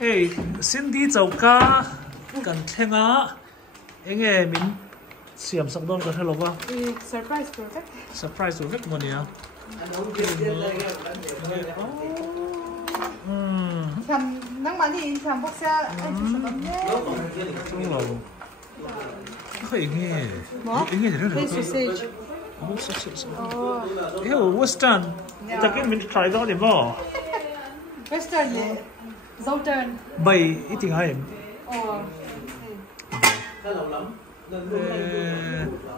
Hey, Cindy cháu cá cần thêm á, anh em mình xem xong đó có thể làm không? Surprise project. Surprise project mà nè. Tham nắng mà đi tham bốc xe anh chụp tấm nhé. Đúng rồi. Khởi nghe. Nghe thì rất là sausage. Hiểu Western. Ta cái mình try đó đi mà. Western nhỉ. Southern. Bay ít tiếng hay.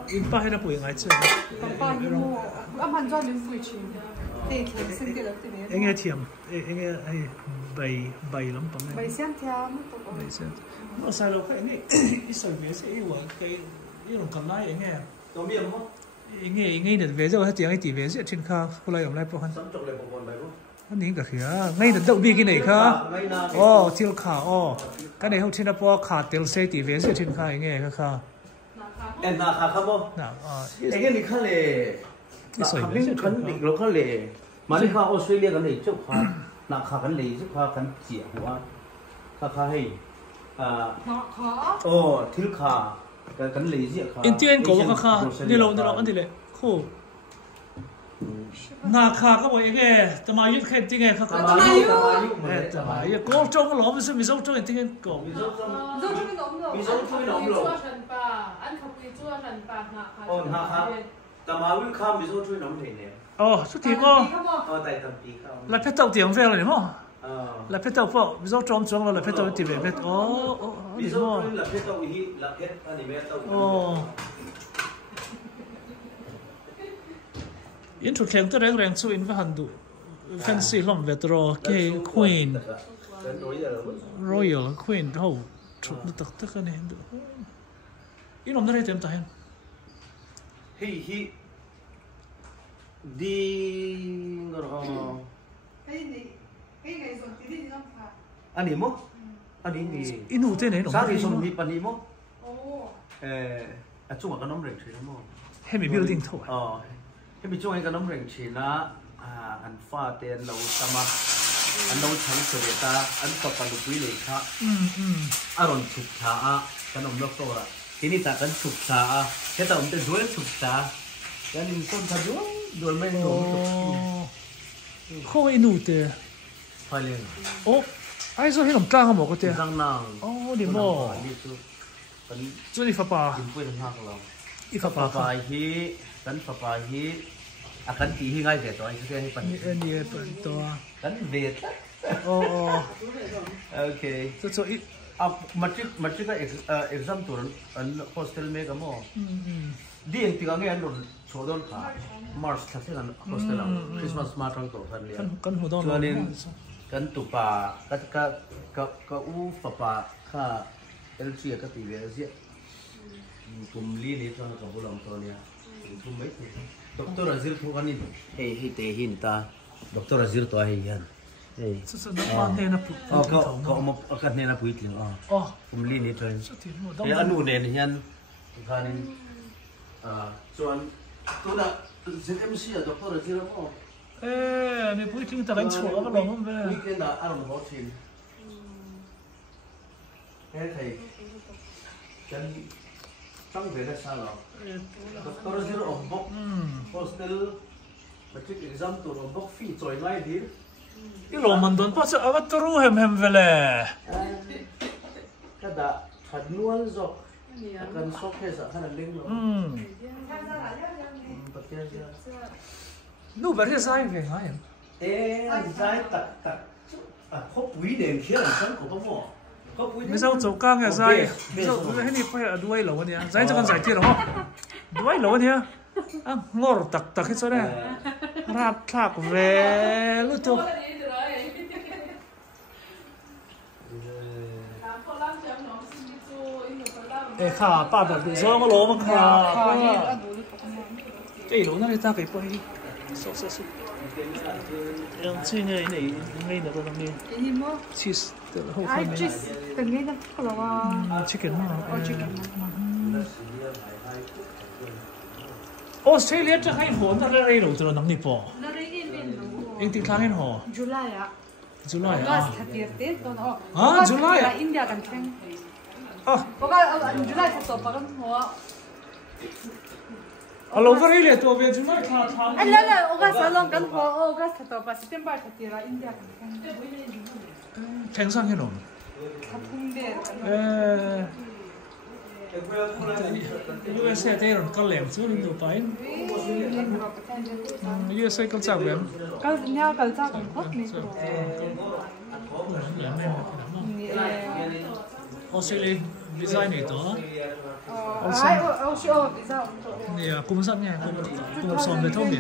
In pa hay là bùi ngay chứ. Pa hi mo. Am han cho đến bùi chi. Tê thiam sinh cái đó tê này. Anh nghe thiam. Anh nghe ai bay lắm bấm này. Bay xem thiam. Bay xem. Nó sai đâu cái này. Ít sợi về sẽ yêu cái lòng cầm lái anh nghe. Có miệng không? Anh nghe được về rồi tiếng anh tỉ về sẽ trên kha. Cô lại làm lại bao hắn. Sắm chụp lại một con bài không? Anh nhìn cả khía. Ngay được đầu bi cái này kha. Thiêu khả. Cái này không trên là bao khả tiêu xe tỉ về sẽ trên kha anh nghe kha. Em na khá không? Anh em đi khá lệ. Mình khấn định nó khá lệ. Mà đi khá Australia cái này chụp khá. Nà khá cái lệ chụp khá cái chĩa hoa. Khá hay. Thiêu khá. Cái lệ chĩa khá. In tiền có khá. Đi lâu anh thì lệ. Khô. Nà khá các bạn nghe. Tầm ai biết khen tiếng nghe khá. Tầm ai biết. Có trong cái lỗ mình sao trong tiếng nghe có. Mình sống chui nóng lỗ. Nà khá. Tầm ai biết khám mình sống chui nóng thể nè. Xuất thiệt không? Tại tầm tí khám. Là phép tàu tiếng về rồi đúng không? Là phép tàu phọ. Mình sao trong là phép tàu tiếng về. Mình sống chui là phép tàu hít là phép anh em tàu. In thuộc thèm tôi đang số in với hành đủ fancy lắm về rồi cái queen royal queen đâu thuộc nó tất cái này được in làm đây thèm tài hi đi rồi cái này rồi tí đi không phải anh đi mốt anh đi in ủ thế này sáng thì xong đi pan đi mốt chung là cái nấm rừng thì đúng không hay mình building thôi cái bị chung cái nấm rừng thì là anh pha tiền lâu sama anh lâu thắng rồi ta anh tập vào lục quý lệ khác anh chụp thả cái nấm lốc to là cái này ta cần chụp thả cái tao mình đuổi chụp thả cái này con thằng đuổi mấy không in ủ thế phải liền ai rồi hay làm trang không có thế trang nào đi mò cho đi phá pa đi phá pa hi kan papa hi akan ti hi ngai ve to ai se hi pan ni to kan ve okay so matric exam tur an hostel me ka mo di eng ti ka nge an ron chodon kha mars thase kan hostel christmas ma tang to khan le kan hu don chuanin kan tu pa ka u papa kha lg ka ti ve zia kum li ni to ka bulam to nia Dr. Azir tu kan ini. Hei te hinta. Dr. Azir tu ahi yan. Hei. Sesuatu mana pun. Kau mau akan nena puit ling. Umli ni tu. Ya anu nen yan. Kan ini. Cuan tu dah ZMC ya Dr. Azir apa? Ni puit ling tak kan cuak apa lama be. Weekend dah alam bawa chin. Hei. Kan trong về là sao rồi? Doctor Azir ông bốc hostel matric exam tụi ông bốc phi rồi ngay đi. Cái lỗ mình đón bắt cho anh tru hem về lệ. Cái đã thật nuôi rồi. Cần sốc hết rồi, hay là linh rồi. Nu về sai về ngay em. Sai tặc. Khóc quý đèn kia là sáng của tôi mua. Bây giờ chỗ căng cái sai, bây giờ cái này phải đuôi lỗ nhỉ, sai cho con sai kia rồi, đuôi lỗ nhỉ, ngor tắc hết rồi này, rap thạc về lúc thôi, khá ba bữa bây giờ có lỗ mà khá, cái lỗ này ta cái bơi, sốt, em chơi này ngay được rồi này, cheese. Ai cheese từng nghe đó có là chicken chicken Australia chắc hay hồn ta đây rồi tụi nó nằm đi bỏ nó đấy in bên anh tiếng kháng hen hò July ạ July August 30 to no. July India kan theng. July to pa kan ho. All over here to be July tha. Ala August long kan ho August to pa September 30 India kan theng. Theng sang he no. Thung de. USA thế rồi con lẻm xuống lên đồ pain USA con sao vậy Kal nya kal cha kan khot ni ko. Australia design này đó Ai o visa. nè cũng sẵn nha cũng xóm để thông nè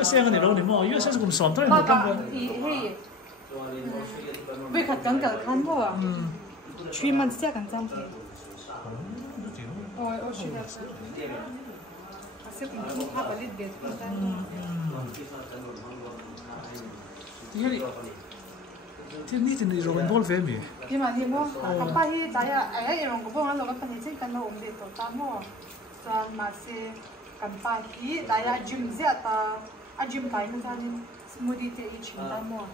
USA cái này đâu nè mà USA cũng xóm thôi một trăm hey. Vì khát cần cả khăn thôi à? 3 months sẽ cần trăm thì. Ôi, shit. Sẽ cũng không hấp lên được. Thế này thì rồi mình bol về mi. Nhưng mà thì mua, các bạn thì tại ai rồi cũng không ăn được các bạn thì cần nó ổn định tốt mua. Cho mà sẽ cần phải thì tại gym sẽ ta, gym cái nó ra nên smoothie thì ít ta mua.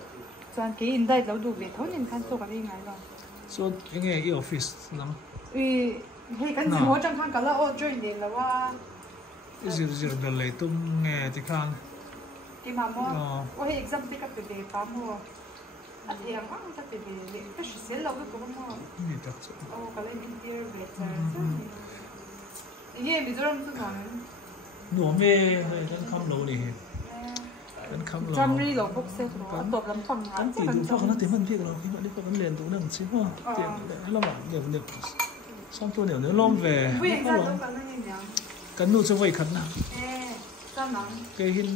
Cho anh cái in đây lâu đủ về thôi nên khăn số cái gì ngay rồi. So cái nghe cái office lắm. Vì hay cái gì mua trong khăn cả là ô chơi này làว่า Zir bel lấy tung nghe thì khang. Thì mà mua, ô hay exam thì các bạn phá mua. Anh thì ăn ăn các bạn để cái sự là cái cũng mua. Gì đó. Ô cái này bên kia về chơi. 이게 미조람 쓰는 Nụ mê hay đang khăm lâu này. Đang khăm lâu. 잠리 러복 세트로 또 깜빵 안 Thì đúng phải nó tìm hơn việc rồi khi bạn đi qua vấn liền tụ nâng xíu ha. Tiền để lo mà nhiều xong tôi nếu lom về. Cắn nụ cho vậy khẩn nào. Cái hin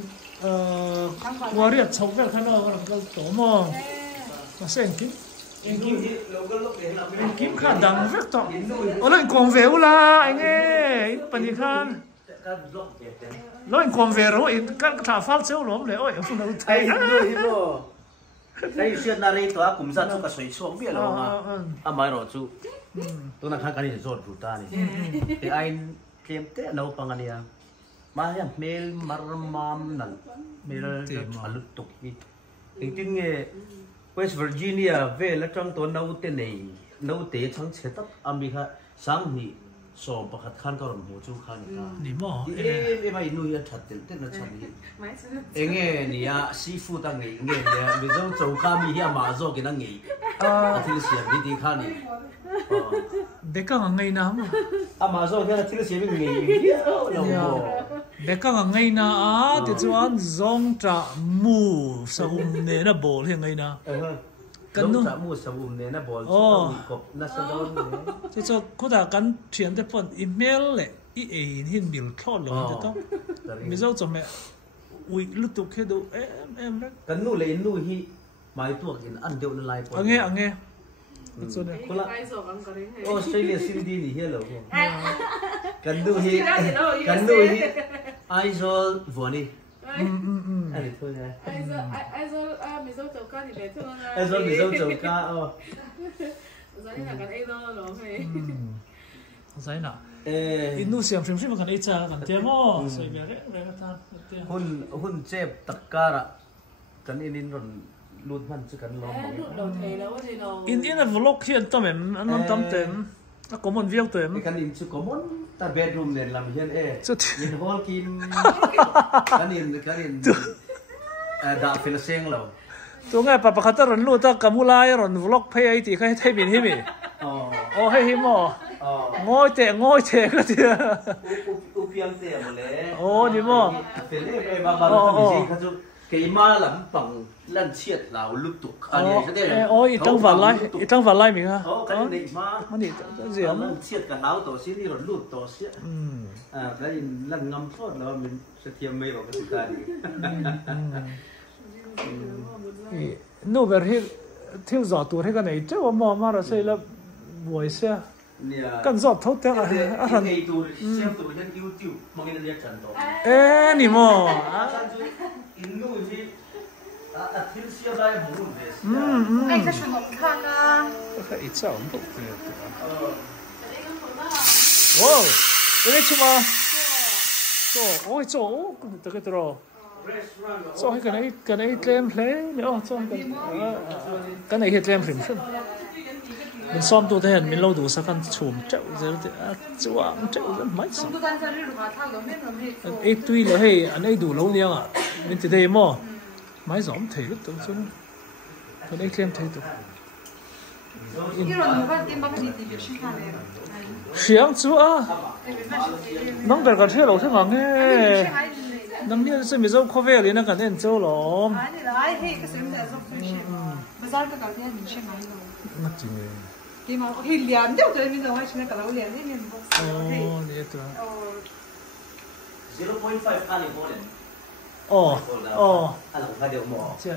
qua riết sống về khăn nào còn cái tổ mò. Mà xem kiếm. Kiếm khả đắng rất to. Ở lên còn về là anh ấy. Bạn đi khăn. Lên còn về rồi. Các thả phát xéo lắm đấy. Ôi, không đâu thấy. Cái chuyện này tôi cũng rất là sôi xuống biết rồi mà. Mai rồi chú. Tôi nói khăn cái này rồi rụt ta này. Thì anh kiếm thế nào bằng anh à? Mà em mail marmam nè. Mail cho lụt tục đi. Tiếng tiếng nghe West Virginia về là trong tuần nấu tên này nấu tế chẳng chế tất America sáng thì so bạc khăn có làm hồ chú khăn cả. Nỉ mò. Em ai nuôi thật tên nó thật đi. Nghe nè seafood đang nghỉ nghe nè bây giờ châu cá mi hiểm mà rồi cái đang nghỉ. Thì xem đi đi khăn đi. Để cả ngày nào mà. Mà rồi cái là thì xem nghỉ. Để cả ngày nào thì chú anh zong trả mù sao nè nó bol hiện ngày nào. Cần nó mua sắm nè nó bol. Cọp nó sẽ đón nè. Cho có đã cần chuyển tới phần email lệ, hiện biểu thọ rồi thế đó. Bây giờ cho mẹ, ui lúc tục khi đâu em đấy. Cần nuôi lấy nuôi hi, mai tuột in ăn đều nó lại. Nghe nghe. Cho nên. Australia Sydney thì hello. Cần nuôi hi, ai rồi vừa đi. Anh thôi nha. Ai rồi mình dâu chầu cá thì để cho nó. Ai rồi mình dâu chầu cá Rồi là cái ai rồi rồi. Giải nào. Inu xem phim mà cần ít cha cần tiền mà. Rồi bây giờ cái ta. Hun chép tất cả ra. Cần in rồi luôn mình chỉ cần lo. In là vlog hiện tâm em anh tâm tem. Nó có một việc tem. Cần in chỉ có một ta bedroom này làm hiện in hall kim. Cần in đã phải là xem rồi. Tôi nghe papa khát rồi luôn ta cầm lại rồi vlog pay ấy thì khai thấy mình hết hay hiếm ngồi tệ cái gì upiang tệ mà lẽ đi mà phải lẽ ba cái gì cái chỗ cái mà làm bằng lần chiết lão lúc tục anh ấy sẽ đây ít tăng vào lại mình ha cái này mà này gì á lần chiết cả lão tổ xin đi rồi lúc tổ xin cái lần ngâm phốt là mình sẽ thiêm mê vào cái sự này nô về hi thiếu giọt tuổi hay cái này chứ mà là xây là buổi xe cần giọt thốt thế à thằng ngày tuổi xem tuổi trên YouTube mà người ta liệt trần đó nỉ mò innu gì thiếu xe đây muốn về Anh sẽ chụp một khăn à. phải ít sao không wow cái này chứ mà ôi chỗ cái đó cho cái này tlem thế nữa cho cái này hiện tlem phim phim mình xóm tu thế mình lâu đủ sao căn chùm chậu rồi chuộng chậu rất mấy sao ấy tuy là hay anh ấy đủ lâu liền à mình từ đây mà mấy gióm thấy rất tốt chứ cái này tlem thấy tốt sáng chúa nóng bẹt cả thế lâu thế mà nghe nóng như xem mình dâu có vẻ liền nó cả nên châu lắm mất chừng cái mà cái liền đâu rồi mình đâu hay xem cái nào liền thế mình vậy thôi 0.5 kali boleh. Alam ka dia mo. Siya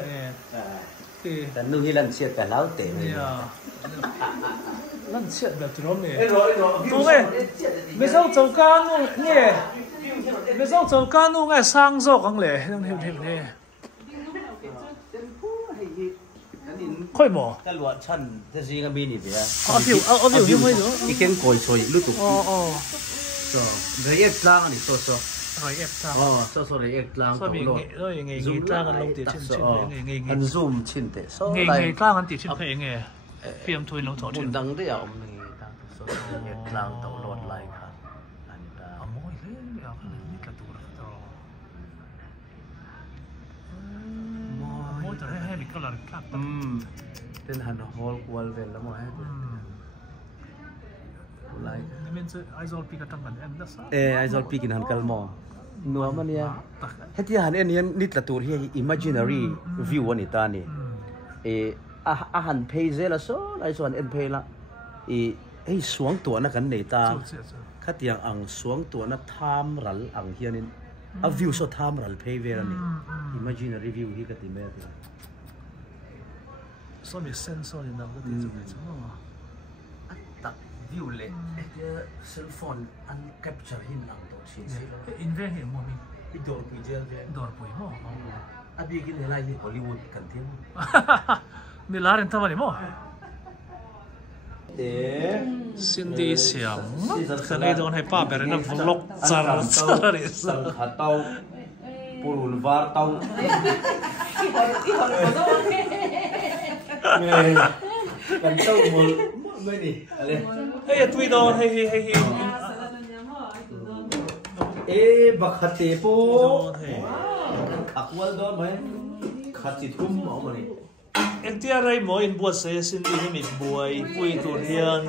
Dan nung hilan siya ka lao te. Lan siya ba trom eh. Tu eh. Bây giờ châu ca nu nghe. Bây giờ châu ca nu nghe sang zo ang le, nang hiu hiu le. Khoi mo. Ka luat chan te si nga bini be. Hiu mai do. Iken koi choi lu tu. So, re ek lang ani so. Rồi ép sao? So re ek lang. So mình rồi nghề trang ăn lông tiệt trên nghề ăn zoom trên te. So nghề trang ăn tiệt trên phải nghề. Phim thôi nó thọ trên. Đăng đấy à ông này đang so ek lang tàu lót lại cả. Anh ta. Mỗi thế à cái này cả tụ rồi. Mỗi cái hay bị cái là khác. Tên hắn hall wall về lắm rồi. Like. Mình sẽ aizol pi cái tăng gần em đó sao? Aizol pi kin han kalmo. Nuo mania. Heti han en nit la tur hi imaginary view ani ta ni. A han pay zela so lai so en pay la. Ei suang to na kan nei ta. Khatiang ang suang to na tham ral ang hianin. A view so tham ral pay ve ani. Imaginary view hi ka ti me ta. So mi sensor ni na cái gì vậy chứ? View le cell phone an capture hin ang to chin si invent hi mo mi I dor pu gel ve dor pui mo abi kin lai ni Hollywood kan tin mi larin tawani mo Cindy siam kan ai don hai pa ber na vlog char ri sang khatau purun var tau kan tau mol mai ni ale hey tui don hey bakhate po akwal don mai khati thum ma mani entia rai mo in buat saya Cindy ni mi buai pui tu hian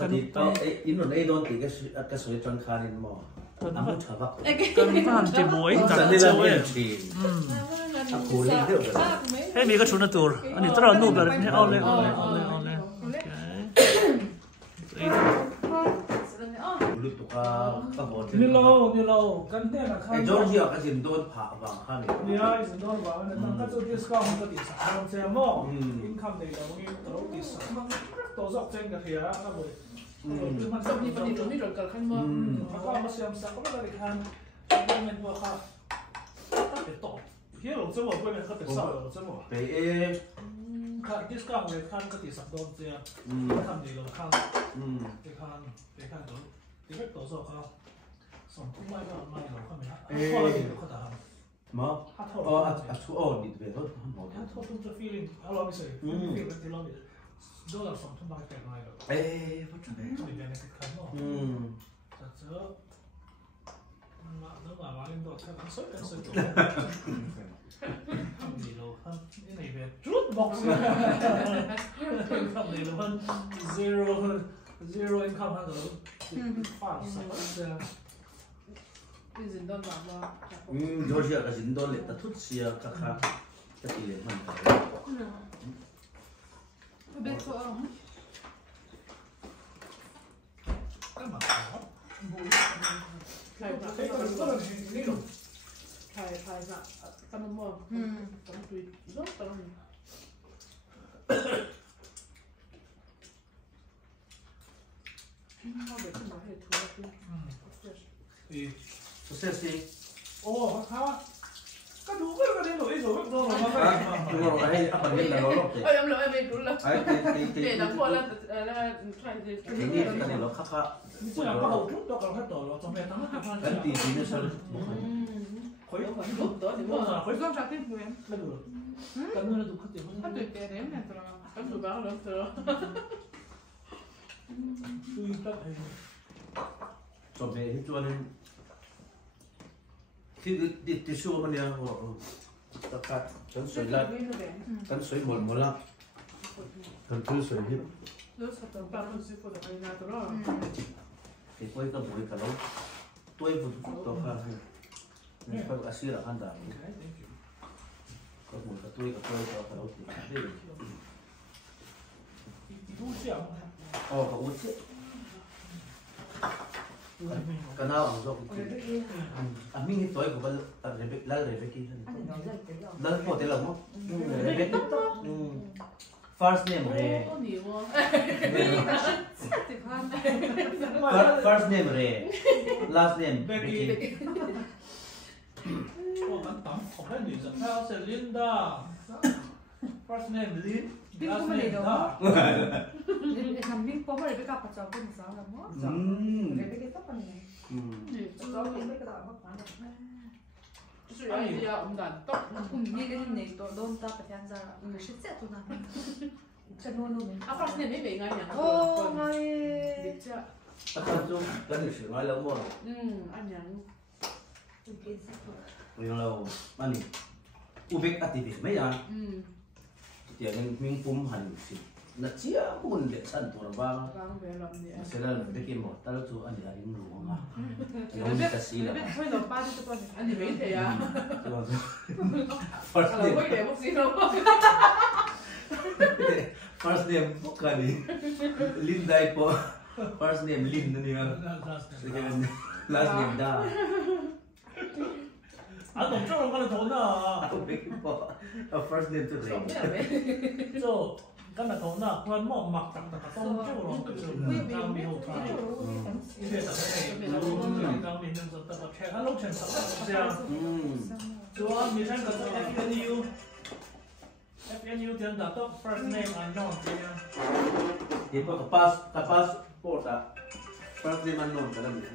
khati to in non ei don ti ka soi chang khanin mo amu thabak kan pan ti buai tak chawe hey mi ka chuna tur ani tra nu ber ni ole lu tu ka bot ni lo kan te na khan Georgia ka jin don pha wang khan ni ai sin don wa na tang ka chu discount ka ti sa ram se mo income de lo ngi to ti sa to zok chen ka thia ka boมันจะมีประเด็นนี้เกิดขึ้นมาก็มาเชื่อมสักก็ไม่ได้ทานมันว่าค่ะตั้งแต่ต่อเฮียหลงจะบอกว่ามันก็เป็นสาวหลงจะบอกไปค่ะดิสก้าเลยข้างก็ติดสับโดนเสียทำดีลงข้างไปข้างตัวที่ไม่ตัวสอบเขาสองทุ่มไม่ก็ไม่หรอกเขาไม่ฮะข้อดีเขาทำมาชูดิเวทหมดโทษทุกจะ feeling เราไม่ใช่ feeling ที่เราดูแล้วสองทุ่มไม่แก่น้อยหรอกพูดถึงไม่เป็นอะไรกันเนาะแต่เจอมาเรื่องว่าเรื่องตัวแค่ต้องสวยกันสวยตัวทำดีโลฮะนี่ไหนเป็นจุดบ็อกซ์ทำดีโลฮะ zero income ฮะเราฟังสักเดือนจินดอนแบบว่าจอร์เจียกับจินดอนเลยแต่ทุกเสียก็ค่ะก็ตีเลยมันเบ็ดตัวใช่ใช่ละกันมั่วกันตุยรู้กันเขาเบ็ดขึ้นมาให้ทัวร์สุดเสียสิโอ้ฮะก็ดูก็ได้หนูไอ้ส ngồi hay phần bên là nó lột ơi em lỡ em về đúng là cái để đóng qua là cái đi cái này nó khắc khắc Chứ là có hậu chút đó còn hết tội rồi, trong mẹ thắng hết cái tí nó sao khối không phải lúc đó thì đúng mua rồi khối Không sao tiếp người em. không được cần nữa là đủ khắc tiền Hết tuổi trẻ đấy nè tụi nó. cấm tụi báo lớn tụi tôi rất hay cho mẹ hết cho nên khi đi xuống mà nha tất cả cần sấy là cần sấy một lắm cần thứ sấy hết lúc sau tụi báo lớn sư phụ được ai nào tụi nó thì quay cái mũi cả lâu tôi vừa tôi cả nên phải có sữa là ăn đã có mũi cái tôi cả lâu thì đây đủ xẻo có uống chứ cái nào cũng rồi anh mình tối của bạn là Rebecca là có thể làm không Rebecca first name Re first name Re last name Becky bạn tắm không phải nữ dẫn theo sẽ Linda first name Lin last name Da Thằng mình có mà để gặp cháu con giáo là mất. Để cái tóc này. Cháu cũng biết cái đó mất quá rồi. sự ai đi ông đàn tóc Như cái này tôi đôn ta phải ăn ra người sẽ chết thôi nào. Chân luôn luôn. à phát này mấy vị ngay nhỉ Ô ngay. biết chưa anh chung cái lịch sử nói lâu rồi anh nhận vì lâu anh đi Ubek aktivis mấy à thì anh mình cũng hành sự là chia muốn để sẵn tổ vào vâng về làm gì sẽ là cái kim một ta lúc anh đi ăn đồ mà nó biết cái gì là Thôi rồi ba đi con. anh thì mấy thế à first là name quay để một gì đâu first name bukan ni Linda po first name Lin na niya second last name Da 아 넘쳐난 거는 더 나. first name to sống Ray thế là vậy 저 cái là thấu nào quan mỏ mặc tặng tặng tông chỗ rồi cái trường cao miêu thà thế là cái này cao miêu nên rất là trẻ lúc trẻ sắp ra chúa mình đang cần FNU FNU tiền đặt top first name unknown kia thì có passport à first name unknown cái làm gì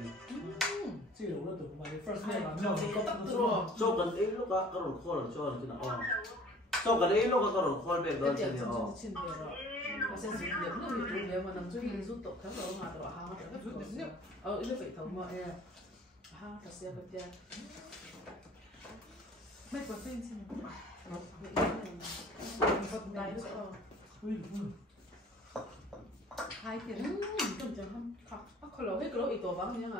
chỉ đủ là được mà first name unknown thì có rồi so kan ấy lúc đó có call cho anh cái nào so kan ấy lúc đó có call về đó cái thì chuyện họ chuyện về rồi mà sẽ dùng điểm nó bị tụi đều mà nằm dưới hình rút tục kháng rồi mà tụi hàng tụi hết rồi nó phải thống mà hàng thật sự cái tiền Mấy có tên xin. Hai tiền. 좀 좀 컬러 왜 그러 이거 봐 그냥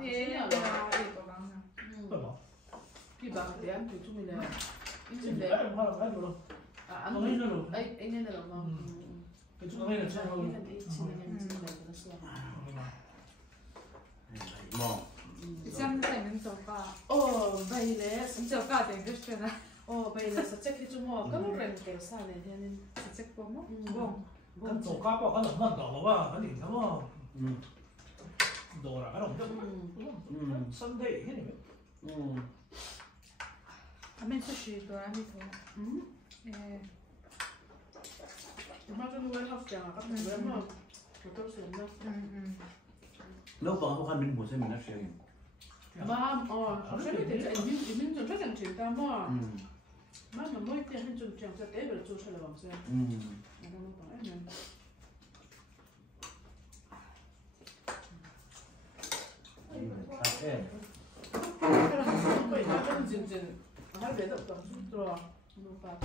Nè, 아 đi có bằng nào. 이 봐, 내 안에 좀 이래. 지금 이제 내가 하나 가야 돼. 아, 안 보이는 아이, 얘네들 엄마. 그 중간에 참 얘네들 지는 지는 그랬어. mò Xem cái mình chụp cả. vậy lẽ, Chụp cả để cái chuyện này. vậy là sẽ check 좀 뭐. 그럼 그냥 계속 사네. 얘는 Check có mất. 뭐. 그 조카가 가는 건 넘어봐. 아니 넘어. 너라 가는 거. 선데이 해니. Mình sẽ chỉ đồ ăn đi thôi. 맞아, 왜 학교야? 같은 왜 뭐. 어떨 수 있나? lúc bằng khó khăn mình muốn xem mình nói chuyện 마, 저기 되게 이민 좀 저장 진짜 뭐. 마음 뭐 이때 한좀 그냥 저 때를 좀 찾아봤어. 내가 뭐 봐야면. 거의 나는 진진 할 데도 없다. 들어와. 뭐 봐.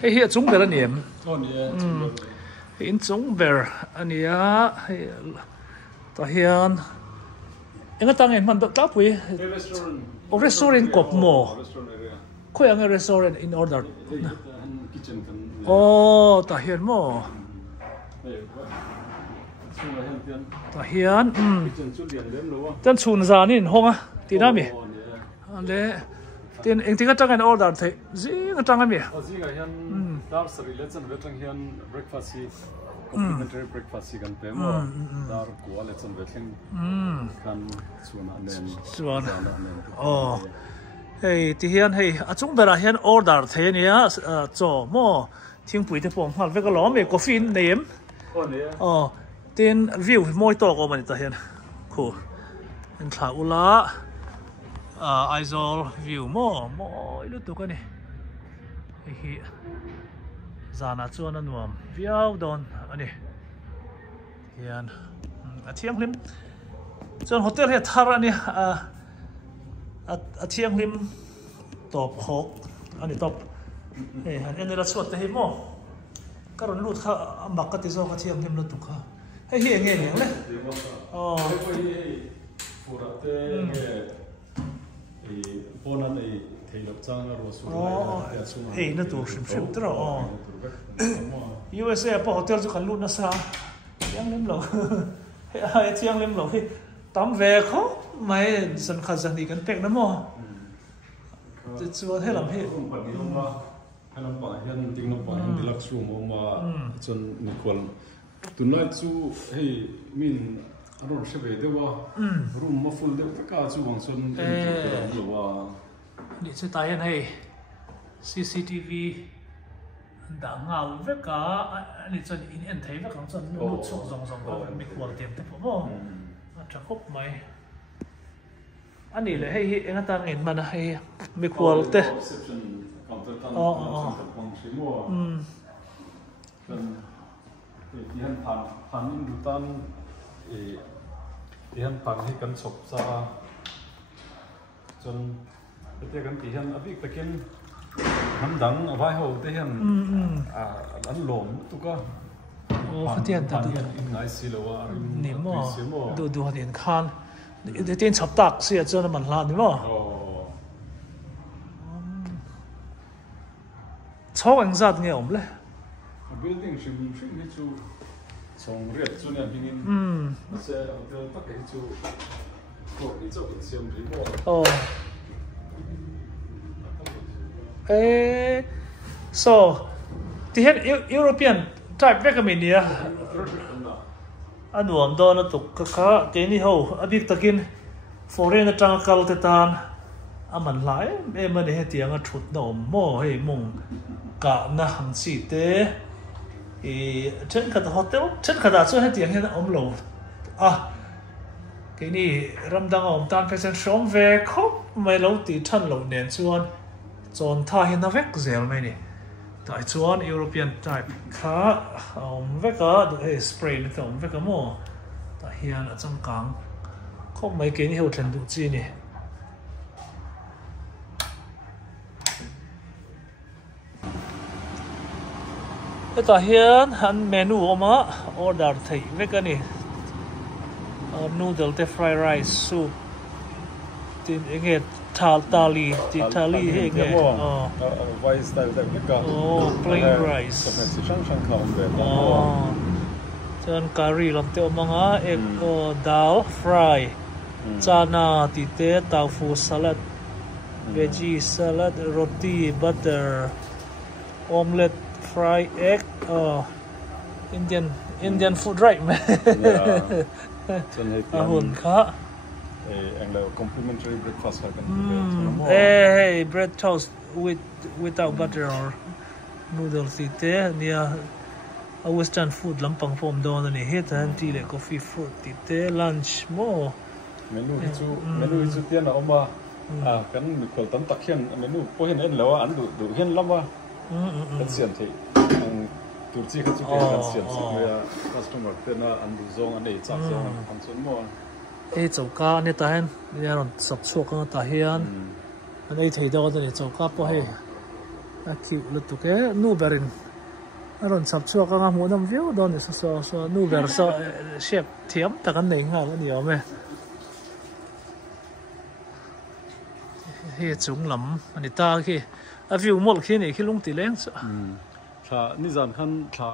Hey, hier zum Ber nehmen. In zum Ber anh ya. Ta hian. Enga tang en man da tap wi. Restaurant kop mo. khoi ang restaurant in order kitchen kan ta hian mo ta hian kitchen chu lian lem lo tan chun zanin honga tinami le tin engtinga tangan order thei zinga tangami azinga hian dar sari le chan vetang hian breakfast hi complimentary breakfast hi kan pe mo dar ko le chan vetleng kan chuna nen chuan hei ti hian hei achung bera hian order thei nia cho mo thingpui te pom hal veka lom e coffee name tin view moi to ko mani ta hian khu en thla ula Aizol view mo ilu tu ka ni hi zana chuan an nuam viau don ani hian a thiang lim chuan hotel he thar ani a thiang lim top khok ani top he han en la chuat te hi mo karon lut kha mak ka ti zo ka thiang lim lut tu kha hei hi nge le furate bonan ei theilok changa ro su hei na tu shim tro USA pa hotel chu kan lut na sa thiang lim lo hei thiang lim lo hi tam ve kho mai san kha zani kan pek na mo ti chu he lam he halam pa hian ding no pa hian dilak su mo ma chon nikol tunai chu hei min aron shebe dewa room ma full de ka chu wang son lo wa ni chu tai an hei CCTV da ngal ve ka ni chon in en thei ve kang chon lu chok zong ba mi kwal tem te mo tra khop mai ani le hei enga ta ngin mana hei mi kwal te Tihan pan in dutan tihan pan hi kan chop sa chon te kan tihan abik takin hamdang avai ho te hian an lom tuka khatian ta du in ngai silowa ni mo du hadin khan de ten chap tak sia chon man hlan ni mo chawng ang zat nge om le building shim ni chu song riat chu ne bingin se hotel tak hi chu ko ni chu siam ri mo so ti hen European type recommended anuam do na tuk ka te ni ho abik takin foreign atang kal te tan aman lai e man he tiang a thut no mo he mung ka na hang chi te chen kha hotel chen kha da chu he tiang he om lo cái này ramdang om tan pesen shom ve khop mai lo ti than lo nen chuan chon tha hin na vek zel mai ni tai chuan European type kha veka he spray ni tom veka mo ta hian a chang kang khop mai ke ni ho thlen du chi ni ta hian han menu oma order thei veka ni noodle te fried rice soup tin enge thali ti thali he nge white style da ka plain rice chang kha om be chan curry lam te omanga ek dal fry chana ti te tofu salad veggie salad roti butter omelette fry egg Indian food right man hun kha and complimentary breakfast hey bread toast without butter or noodles ite nia a western food lampang form don ani het han ti le coffee fruit ite lunch mo menu chu tian oma kan mi khol tam tak hian menu po hin en lawa an du hian lama kan sian thei turchi kha chu kan sian ya customer te na an du zong an ei chak zong an chun mo e chawka ne ta hen ya ron sap chok ta hian an ei thei do da ni chawka po he a kiu lu tu ke nu berin aron sap chok nga mu nam view don ni so nu ber so chef thiam ta kan nei nga ni ome he chung lam ani ta khi a view mol khi ni khi lung ti leng cha tha ni zan khan tha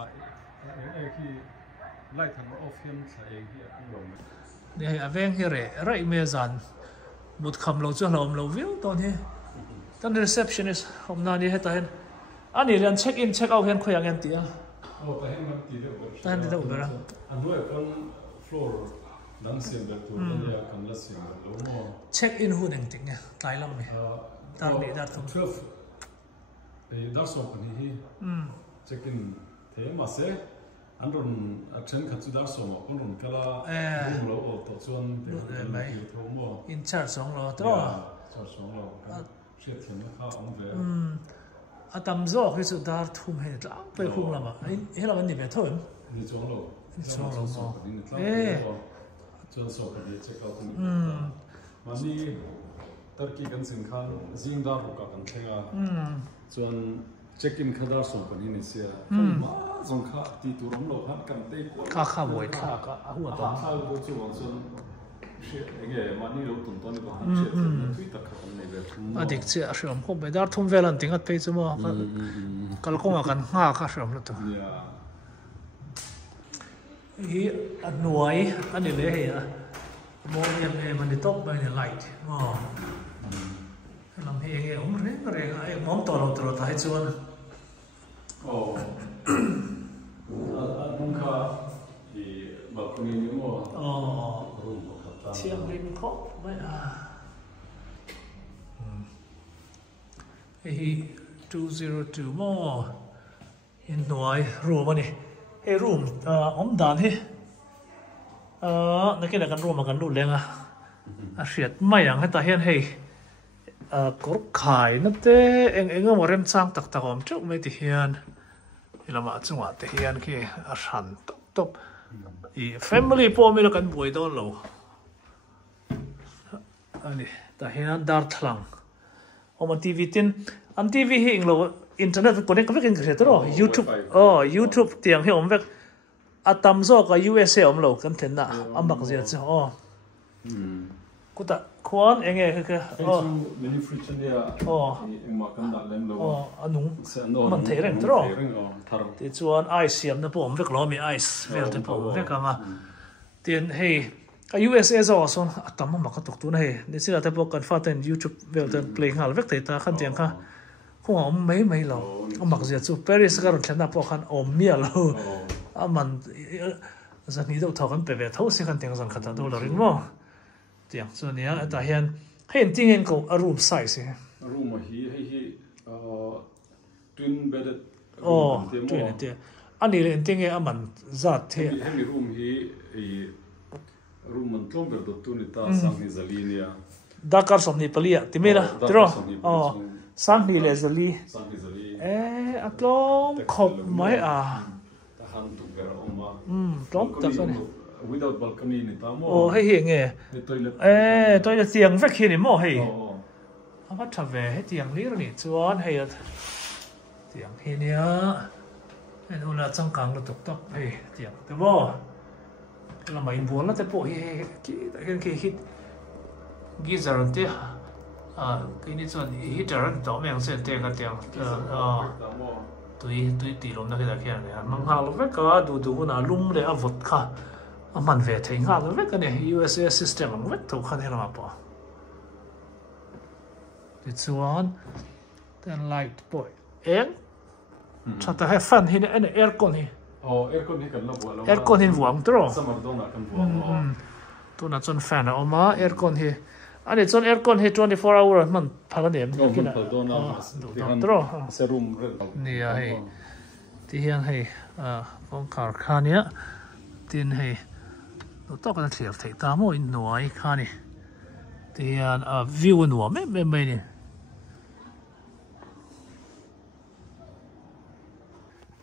khi lai than off him tha hi lo ni a veng hi re rai me zan mut kham lo chu hlom lo view ton hi tan receptionist hom na ni heta hen ani ran check in check out hen khoyang en tia ta hen man ti de ta hen de ubera anu kan floor dang sim da tu ya kan la sim lo mo check in hu neng ting ya tai lam me tar ni dar thum 12 dar so kan hi check in the ma se anron a chen kha chu dar so mo anron kala room lo o to chuan te mai tho mo in charge song lo to charge song lo shit thiam kha on ve atam zo khi chu dar thum he tlang pe khung lama he lam ni be thon ni chong lo mo chuan so ka ni check out ni mani Turkey kan sin khan zingdar ro ka kan thenga chuan check in khadar so kan ni sia ma zong kha ti tu rom lo han kan te ko kha boi kha ka hu ta kha lo chu won chuan shit enge mani lo tun ton ko han shit tui tak kha nei ve adik che a shom khom be dar thum velan tingat pe chu mo kal ko kan nga kha shom lo to hi anuai ani le he a mo yam e man di top by the light lam he nge re ai mom to lo tro ta chuan nung kha i balcony ni mo room ko ta thiam rin kho mai hi 202 mo in noi room ani he room om dan hi na kina kan room kan lu lenga a hriat mai ang heta hian hei kor khai na te eng morem chang tak tak om chuk mai ti hian ilama chunga te hian ki a ran top i family po mi lo kan boi don lo ani ta hian dar thlang om TV tin am TV hi ing lo internet connect vek in kretro YouTube tiang he om vek atam zo ka USA om lo kan thenna amak zia chu kuta khuan enge ka many friction ya ma kan da lem lo anung man thei reng tro ti chuan ice siam na pom vek lo mi ice vel te pom vek anga tin hei a USA zo son atam ma ka tok tu na he ni sila te pok kan fa ten YouTube vel ten play ngal vek te ta khan tiang kha khung om mai lo amak zia chu Paris ka ron thana po khan om mia lo aman zani do thakan pe ve tho se kan tiang zan khata do lo rin mo tiang so nia ta hian hen tingen ko a room size room hi twin bedded twin te ani len tinge aman zat the hemi room hi room man tlom ber do tu ni ta sang ni zalinia dakar somni palia timela tro sang ni le zali atlom khop mai a ta han tu ber oma tlom ta sani without balcony ni ta mo hei nge toilet tiang vek hi ni mo hei ava tha ve he tiang lir ni chuan hei tiang hi nia en ula changkang lo tok tok hei tiang te bo la mai buan la te po hi ki ta hen ki hit gizar te cái này chọn heater anh tao mang xem tiền cái tiền tui tì lom na cái đó kia này mang hàng lúc vét cả đủ na lung để avoid cả man về thấy hàng lúc vét cái này USA system lúc vét tàu khăn thế nào bỏ it's one then light boy and chắc ta hay fan hi này aircon hi aircon hi kan la bo lo aircon hi vuông tro summer don na kan vuông tu na chọn fan ở mà aircon hi anh chọn aircon he 24 hour man phala nem kina tro serum nia he ti hian he phong car khania tin he to kan thlir thei ta mo in noi khani ti hian view no me ni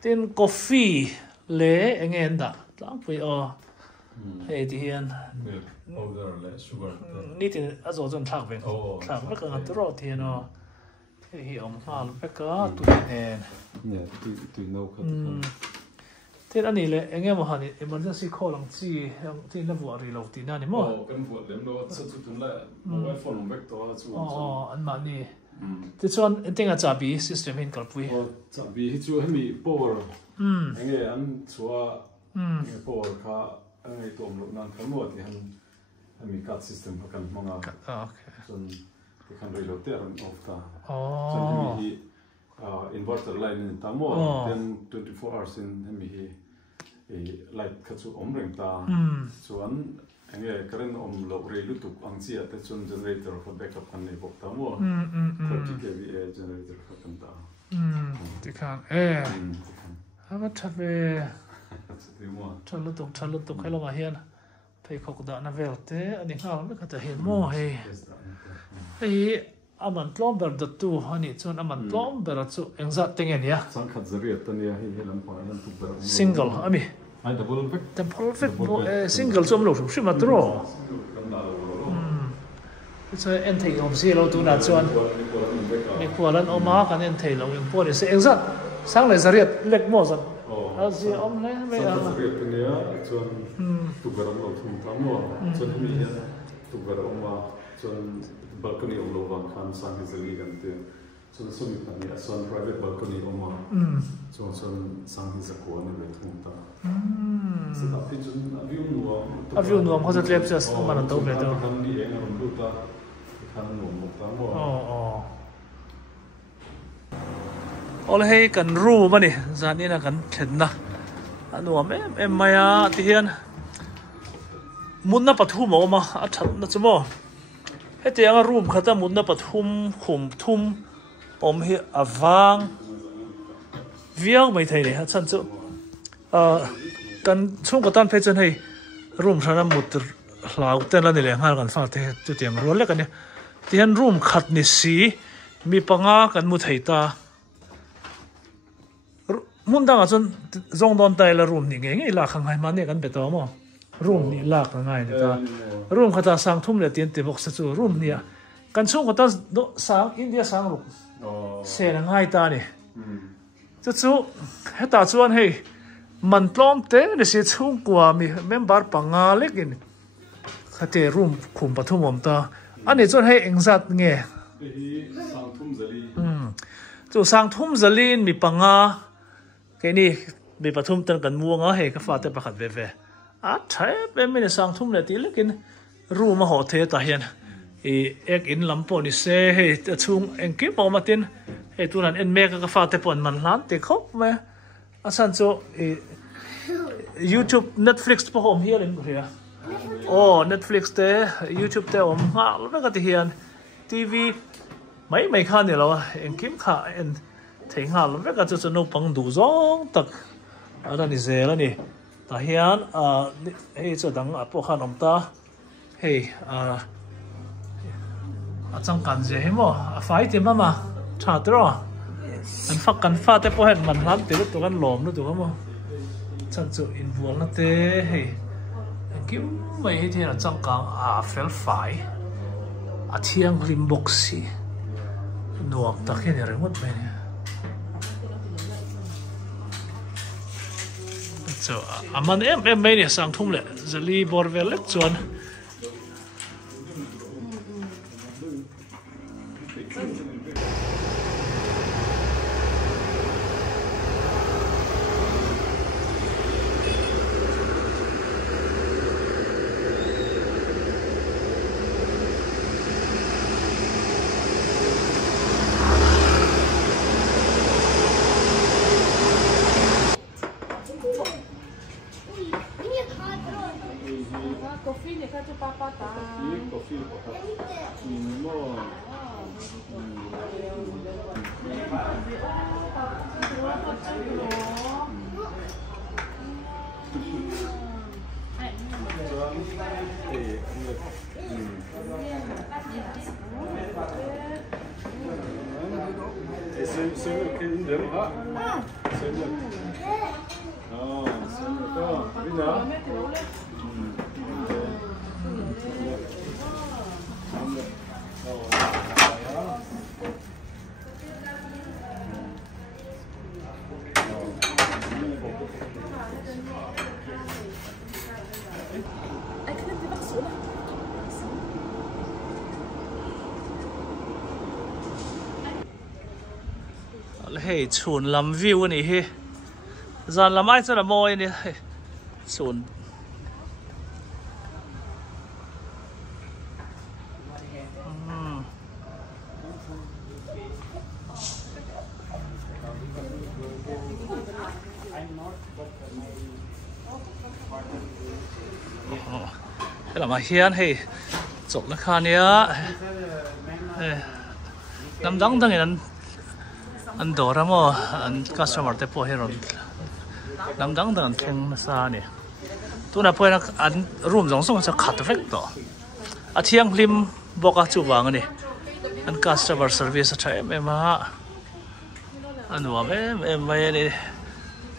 tin coffee le engen da tlang pui hey ti hian powder le sugar ni tin azo zon thak ve thak vek ang tro ti no hi om hal vek ka tu hen ne tu no khat thế anh này anh em mà hỏi emergency call làm chi thì nó vừa reload thì nào nhỉ mò cái vừa đem đó sẽ chụp tụi lại mobile phone làm việc đó chú anh mà nè thế cho anh tiếng trả bị system hình cả vui trả bị chú hay bị power anh ấy anh chúa power cả anh ấy tụm lúcนั้นทั้งหมดที่anhมีการ system กันมองอ่ะจนที่คัน reload เตอร์ off ตาจนมีinverter line ทั้งหมดเป็น24 hours in มีlight ขัดสุอมเริงตาส่วนอันนี้ก็เรื่องอมเราเรียนรู้ตุกอังเสียแต่ส่วน generator เขา backup กันในบอกทั้งหมด30 kVA generator เขาตั้งตาที่ข้างถ้ามันทำไปชันลุตุกให้เรามาเห็นไปขอกดานาเวลเต้อันนี้เขาไม่ก็จะเห็นโม่เฮ้อามันปลอมแบบดัตตู้อันนี้ส่วนอามันปลอมแบบจุเอ็งจัดเต็งเงี้ยสังขัดจะเรียกตัวนี้ให้เห็นลำพอนั่นถูกแบบ single อ่ะมีdouble single จอมลูกชิมาตรอใช่เอ็นทีผมสิเราดูน่าชวนมีขวดนั้นออกมากันเอ็นทีเราอย่างพวกนี้เอ็งจัดสังเลยจะเรียกเล็กมั่วสันอาสิอมเลยไม่เอาสังขัดจะเรียกตัวนี้ส่วนถูกแบบเราทุ่มทั้งหมดส่วนที่มีถูกแบบออกมาส่วนbalcony ออกมาวันคันสังที่จะเรียกกันเดียวส่วนส่วนนี้ส่วน private balcony ออกมาส่วนสังที่จะกวนในทุ่มตาสำหรับที่จนavion nuamเขาจะเรียกจะมันตัวเบต้ทำดีเองมันดูตาทำหนุ่มหมดทั้งหมดเอาเลยให้กันรู้ป่ะนี่จานนี้นะกันเห็นนะหนุ่มเอ็มมาที่เฮียนมุนน่ะปะทุ่มออกมาอัดฉันนะจ๊ะบ่ให้เตียงรูมเขาจะมุนน่ะปะทุ่มขุมทุ่มอมเฮียอวางเวียงไม่ไทยเลยฮะฉันจะกันช่วงกตันเพชรให้รูมฉันน่ะมุดหลาวเต้นแล้วนี่แหละงานกันฟ้าเตะจุดเตียงรัวเล็กกันเนี่ยที่เห็นรูมขัดนิสีมีปังอากันมุดให้ตามุนดังอ่ะจนจงโดนใจละรูมนี่ไงลากข้างในมันเนี่ยกันไปต่อมั้งรูมนี่ลากง่ายเลยตารูมเขาจะสร้างทุ่มเลยเตียนเตะบอกจู่รูมเนี่ยกันช่วงกตันสร้างอินเดียสร้างรูมเสียง่ายตาเนี่ยจู่ให้ตาชวนให้มันปลอมเต้เนี่ยเสียช่วงกว่ามีเมมเบอร์ปังอาเล็กนี่เขาเจรูมขุมปฐุมอมตาอันนี้ชวนให้เอ็งจัดเงี้ยจู่สร้างทุ่มจลีนมีปังอาแค่นี้มีปฐุมตันกันมัวงาให้ก็ฟาดแต่ประคัดเว่ใช่เป็นไม่ได้สร้างทุ่มเลยทีเล็กนี่รู้มาหอเทตาเฮียนเอ็กอินลำปอนี่เซ่ให้ช่วงเอ็งกิ๊บออกมาตินให้ตัวนั้นเอ็นเมก็ฟาดแต่ปนมันล้านติดเขาไหมอาสันโจYouTube Netflix พวกผมเฮียเลยมั้งเฮียโอ้ Netflix เต้ YouTube เต้ผมหาแล้วไม่ก็ที่เฮียนทีวีไม่ข้าเนี่ยเราเอ็งคิมข้าเอ็นถึงหาแล้วไม่ก็จะนุปังดูจ้องตักอะไรนี่เซ่แล้วนี่แต่เฮียนเฮ้ยจะดังพวกข้านอมตาเฮ้ยจังกันเจ้ามั้งไฟเต็มมาชาตัวอันฟักกันฟ้าแต่พอเห็นมันล้ำเตะตัวกันหลอมด้วยตัวมั้งฉันจะอินวัวนั่นเต้เฮ้ยกิมไม่ให้ที่นั่นจังกังเฟลไฟเที่ยงริมบ็อกซี่หนวกตะเคียนอะไรหมดไปเนี่ยจะมันไม่เนี่ยสั่งทุ่มเลยจะรีบอร์เวลเล็กจวน hey chun lam view ni hi zan lam ai chara moi ni chun cái là mà hiền hay chụp nó khá nhá nằm đắng đắng anh đồ ra mà anh customer tới po rồi nằm đắng đắng khen nó xa nè tôi nói po là anh room giống xong sẽ khát vết đó à thiang lim bọc à chụp vàng này anh customer service cho em á anh nói em vậy này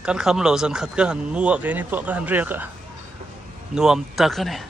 căn khăm lâu dần khát cái hắn mua cái này po cái hắn riêng á nuông ta cái này